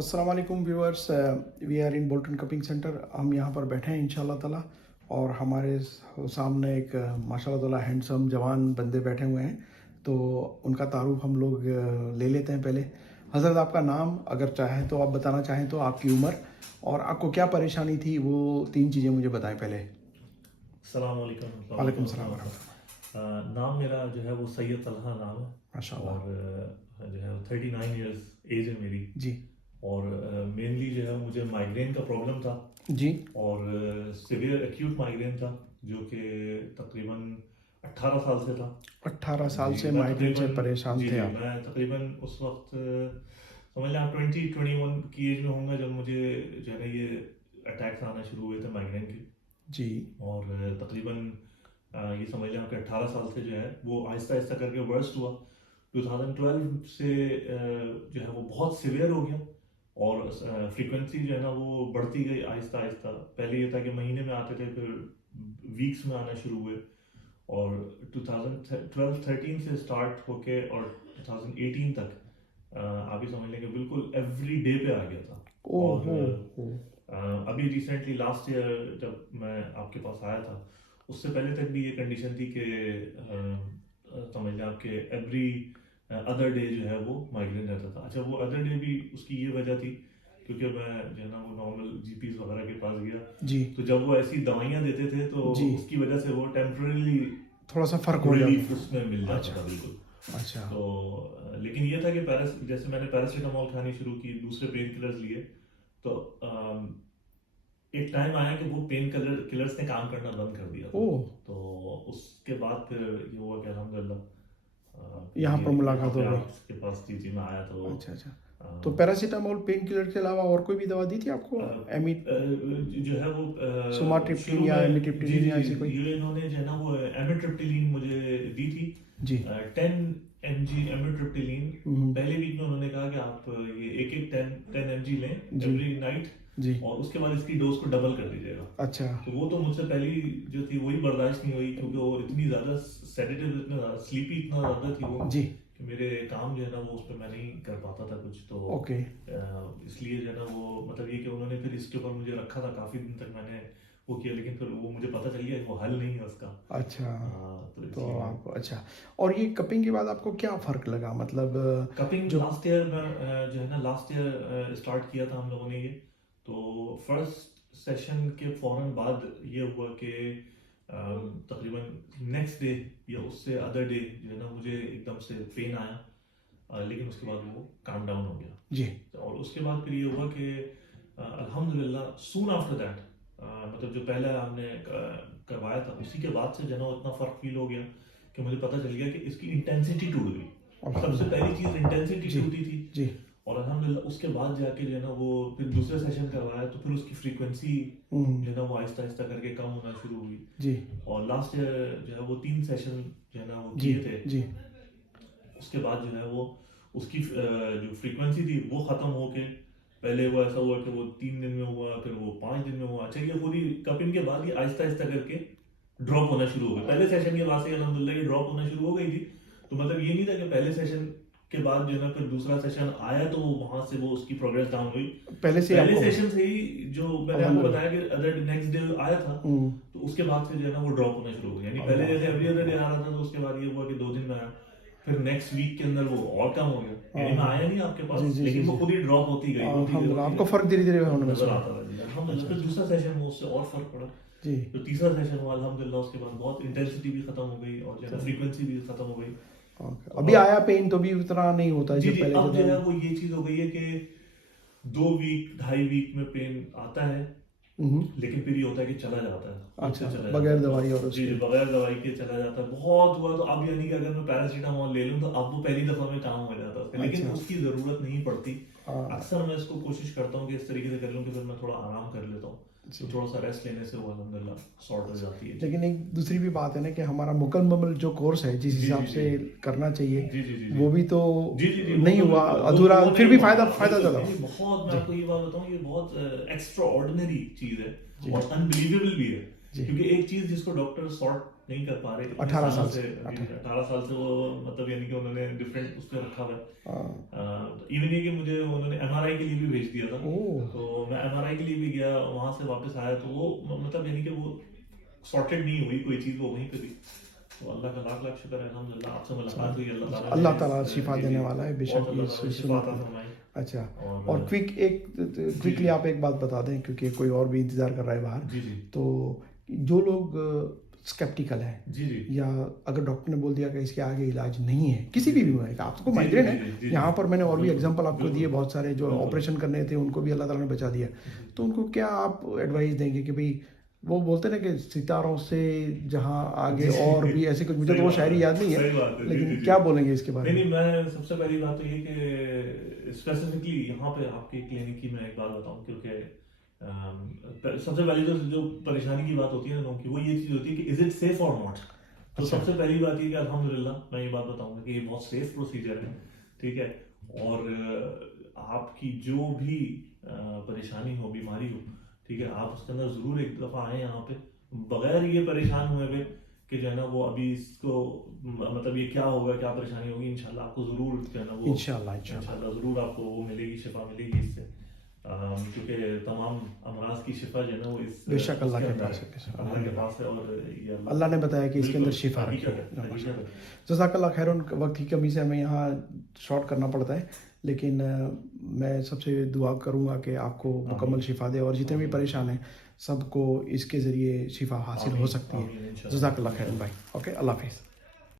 अस्सलाम वालेकुम viewers, we are in Bolton cupping centre. हम यहाँ पर बैठे हैं इंशाल्लाह ताला और हमारे सामने एक माशाल्लाह ताला हैंडसम जवान बंदे बैठे हुए हैं। तो उनका तारुफ हम लोग ले लेते हैं। पहले हज़रत, आपका नाम अगर चाहें तो आप बताना चाहें तो, आपकी उम्र और आपको क्या परेशानी थी, वो 3 चीज़ें मुझे बताएं पहले। अस्सलाम वालेकुम। वालेकुम सलाम वरहमतुल्लाह। नाम मेरा जो है वो सैयद तलहा नाम है। माशाल्लाह। और जो है 39 इयर्स एज है मेरी। जी और मेनली जो है मुझे माइग्रेन का प्रॉब्लम था। जी। और सिवियर एक्यूट माइग्रेन था जो कि तकरीबन 18 साल से था। 18 साल जी, से मैं माइग्रेन से तकरीबन परेशान जी थे जी आप। मैं तकरीबन उस वक्त समझ लें आप 20-21 की एज में होंगे जब मुझे जो है ना ये अटैक्स आना शुरू हुए थे माइग्रेन के। जी और तकरीबन ये समझ लें आपके 18 साल से जो है वो आहिस्ता आहिस्ता करके वर्स्ट हुआ। 2012 से जो है वो बहुत सिवियर हो गया। और फ्रीक्वेंसी जो है ना वो बढ़ती गई आहिस्ता आहिस्ता। पहले ये था कि महीने में आते थे, फिर वीक्स में आना शुरू हुए। और 2012-13 से स्टार्ट होके और 2018 तक आप ही समझ लें कि बिल्कुल एवरी डे पे आ गया था। और ओहो हो। अभी रिसेंटली लास्ट ईयर जब मैं आपके पास आया था उससे पहले तक भी ये कंडीशन थी कि समझ लें आपके एवरी अदर डे जो है वो माइग्रेन रहता था। अच्छा, वो अदर डे भी उसकी ये वजह थी क्योंकि मैं जो है ना वो नॉर्मल जीपीज वगैरह के पास गया। जी तो जब वो ऐसी दवाइयाँ देते थे तो जी। उसकी वजह से वो टेम्पररीली थोड़ा सा फ़र्क हो जाता रिलीफ था। उसमें मिल जाता अच्छा था बिल्कुल। अच्छा। तो लेकिन ये था कि जैसे मैंने पैरासीटामोल खानी शुरू की, दूसरे पेन किलर्स लिए, तो एक टाइम आया कि वो पेन किलर्स ने काम करना बंद कर दिया था। ओह। तो उसके बाद फिर ये हुआ कि अल्हम्दुलिल्लाह यहाँ पर यहाँ मुलाकात हो पे गई। आपके पास जी मैं आया तो अच्छा अच्छा। अ, तो पैरासीटामोल पेन किलर के अलावा और कोई भी दवा दी थी आपको? अ, एमी जो है वो सुमाट्रिप्टिन शुरू या में जी एमिट्रिप्टिलिन जी या ऐसी कोई? ये इन्होंने जो है ना वो एमिट्रिप्टिलीन मुझे दी थी। जी। 10 mg एमिट्रिप्टिलीन। हम्म, पहले वीक में उन्होंने कहा कि आप ये एक एक 10 mg लें जी एवरी नाइट। जी। और उसके बाद इसकी डोज को डबल कर दीजिएगा। अच्छा। तो वो तो मुझसे पहली जो थी वही बर्दाश्त नहीं हुई क्योंकि वो इतनी ज़्यादा सेडेटिव, इतना ज़्यादा स्लीपी, इतना ज़्यादा थी वो जी। कि मेरे काम जो है ना वो उस पर मैं नहीं कर पाता था कुछ। तो ओके। इसलिए जो है ना वो मतलब ये कि उन्होंने फिर इसके ऊपर मुझे रखा था काफ़ी दिन तक मैंने वो किया, लेकिन फिर वो मुझे पता चल गया कि वो हल नहीं है उसका। अच्छा। तो तो इसलिए आप अच्छा, और ये कपिंग के बाद आपको क्या फ़र्क लगा, मतलब कपिंग जो लास्ट ईयर में जो है ना लास्ट ईयर स्टार्ट किया था हम लोगों ने ये। तो फर्स्ट सेशन के फौरन बाद ये हुआ कि तकरीबन नेक्स्ट डे या उससे अदर डे जो है ना मुझे एकदम से पेन आया। लेकिन उसके बाद वो काम डाउन हो गया। जी और उसके बाद फिर ये हुआ कि अल्हम्दुलिल्लाह सून आफ्टर दैट मतलब जो पहले हमने करवाया था उसी के बाद से जो है ना इतना फ़र्क फील हो गया कि मुझे पता चल गया कि इसकी इंटेंसिटी टूट गई। सबसे पहली चीज़ इंटेंसिटी जी टूटी थी। जी। और अल्हम्दुलिल्लाह उसके बाद जाके जो है ना वो फिर दूसरे सेशन करवाया तो फिर उसकी फ्रीक्वेंसी जो है ना वो आहिस्ता आहिस्ता करके कम होना शुरू हुई। जी और लास्ट ईयर जो है वो 3 सेशन जो है ना वो जी किए थे। जी। उसके बाद जो है वो उसकी जो फ्रीक्वेंसी थी वो ख़त्म होके पहले वो ऐसा हुआ कि वो 3 दिन में हुआ, फिर वो 5 दिन में हुआ। अच्छा, ये पूरी कपिंग के बाद ये आहिस्ता आहिस्ता करके ड्रॉप होना शुरू हो गया। पहले सेशन के बाद से अल्हम्दुलिल्लाह ये ड्रॉप होना शुरू हो गई थी। तो मतलब ये नहीं था कि पहले सेशन के बाद जो है ना फिर दूसरा सेशन आया तो वो वहां से वो उसकी प्रोग्रेस डाउन हुई। पहले से पहले आपको? सेशन से ही जो मैंने आपको अल्हम्दुलिल्लाह। बताया कि अदर नेक्स्ट डे आया था। तो उसके बाद से जो है ना वो ड्रॉप होना शुरू हो गया। यानी पहले अल्लाह। जैसे एवरी अदर डे आ रहा था तो उसके बाद ये हुआ कि 2 दिन में आया। फिर नेक्स्ट वीक के अंदर वो और कम हो गया। यानी मैं आया नहीं आपके जी पास, जी जी लेकिन वो जी। खुद ही ड्रॉप होती गई अल्हम्दुलिल्लाह, आपको फ़र्क धीरे धीरे होने में नजर सुना। आता था जी अल्हम्दुलिल्लाह। अच्छा फिर दूसरा सेशन में उससे और फर्क पड़ा। जी। जो तीसरा सेशन हुआ अल्हम्दुलिल्लाह उसके बाद बहुत इंटेंसिटी भी खत्म हो गई और जो है ना फ्रीक्वेंसी भी खत्म हो गई। ओके। अभी आया पेन तो भी उतना नहीं होता है जी जब जी, पहले अब के जो है दौरान? वो ये चीज हो गई है कि 2 वीक 2.5 वीक में पेन आता है, लेकिन फिर ये होता है कि चला जाता है। खुद से अच्छा, चला बगैर जाता है। दवाई और जी उसके? जी, बगैर दवाई के चला जाता है। बहुत हुआ तो अब यानी कि अगर मैं पैरासीटामोल ले लूँ तो अब वो पहली दफा में काम हो जाता है उसका, लेकिन अच्छा। उसकी जरूरत नहीं पड़ती। हाँ अक्सर मैं इसको कोशिश करता हूँ कि इस तरीके से कर लूँ कि फिर मैं थोड़ा आराम कर लेता हूँ। जी। तो थोड़ा सा रेस्ट लेने से वो अल्हम्दुलिल्लाह सॉर्ट हो जाती है। लेकिन एक दूसरी भी बात है ना कि हमारा मुकम्मल जो कोर्स है जिस जी हिसाब जी से जी करना चाहिए जी जी जी जी वो भी तो जी जी जी, नहीं तो हुआ, बिल्कुल अधूरा, वो फिर नहीं भी हुआ। फायदा बिल्कुल चला। नहीं, बहुत मैं जी आपको ये बात बताऊं, ये बहुत एक्स्ट्रा ऑर्डिनरी चीज है जी और अनबिलीवेबल भी है। जी क्योंकि एक चीज जिसको डॉक्टर सॉर्ट नहीं कर पा रहे इतने 18 सालों साल से, 18 साल से वो मतलब यानी कि उन्होंने डिफरेंट उस पर रखा हुआ है। हाँ। इवन ये कि मुझे उन्होंने एमआरआई के लिए भी भेज दिया था, ओह, तो मैं एमआरआई के लिए भी गया, वहां से वापस आया तो वो मतलब यानी कि वो सॉर्टेड नहीं हुई कोई चीज़, वो वहीं पे थी। तो अल्लाह का लाख लाख शुक्र है, अल्हम्दुलिल्लाह आपसे मुलाकात हुई, अल्लाह ताला ने अल्लाह ताला इस शिफा जी देने जी वाला है बहुत बेशक अल्लाह इस ताला ने शिफा सुन्नत अता में। फरमाई। अच्छा, और और क्विक एक क्विकली जी आप एक बात बता दें क्योंकि कोई और भी इंतज़ार कर रहा है बाहर। जी जी तो जो लोग स्केप्टिकल हैं जी जी या अगर डॉक्टर ने बोल दिया कि इसके आगे इलाज नहीं है किसी भी बीमारी का, आपको जी जी माइग्रेन जी है, जी जी यहाँ पर मैंने और भी बिल्कुल एग्जांपल आपको दिए बिल्कुल बहुत सारे जो बिल्कुल ऑपरेशन करने थे उनको भी अल्लाह ताला ने बचा दिया। जी तो उनको क्या आप एडवाइस देंगे कि भाई वो बोलते ना कि सितारों से जहाँ आगे जी और भी ऐसे कुछ, मुझे सही तो वो बात शायरी है, याद नहीं है, सही बात है, जी लेकिन जी जी। क्या बोलेंगे इसके बारे नहीं में? नहीं, मैं सबसे पहली बात तो ये कि स्पेसिफिकली यहाँ पे आपकी क्लिनिक की मैं एक बात बताऊँ, क्योंकि सबसे पहली जो परेशानी की बात होती है ना लोगों की, वो ये चीज़ होती है कि इज इट सेफ और नॉट। तो अच्छा, सबसे पहली बात ये कि अल्हम्दुलिल्लाह मैं ये बात बताऊंगा कि ये बहुत सेफ प्रोसीजर है, ठीक है। और आपकी जो भी परेशानी हो, बीमारी हो, ठीक है, आप उसके अंदर ज़रूर एक दफ़ा आए यहाँ पे, बगैर ये परेशान हुए हुए कि जो है ना वो अभी इसको मतलब ये क्या होगा, क्या परेशानी होगी, इंशाल्लाह आपको ज़रूर जो है ना वो इंशाल्लाह इंशाल्लाह। इंशाल्लाह ज़रूर आपको वो मिलेगी, शिफा मिलेगी इससे। क्योंकि तमाम अमराज की शिफा जो है ना वो इस बेशक अल्लाह उसके के अंदर पास है, है, अल्लाह के पास है, और ये अल्लाह ने बताया कि इसके अंदर बिल्कुल शिफा रखी हकीकत है। है, हकीकत है। जज़ाकल्लाह खैरन, वक्त की कमी से हमें यहाँ शॉर्ट करना पड़ता है, लेकिन मैं सबसे दुआ करूँगा कि आपको मुकम्मल आमीन शिफा दे और जितने भी आमीन परेशान हैं सबको इसके ज़रिए शिफा हासिल हो आमीन सकती है। आमीन इंशाल्लाह जज़ाकल्लाह खैरन भाई। ओके, अल्लाह हाफिज़।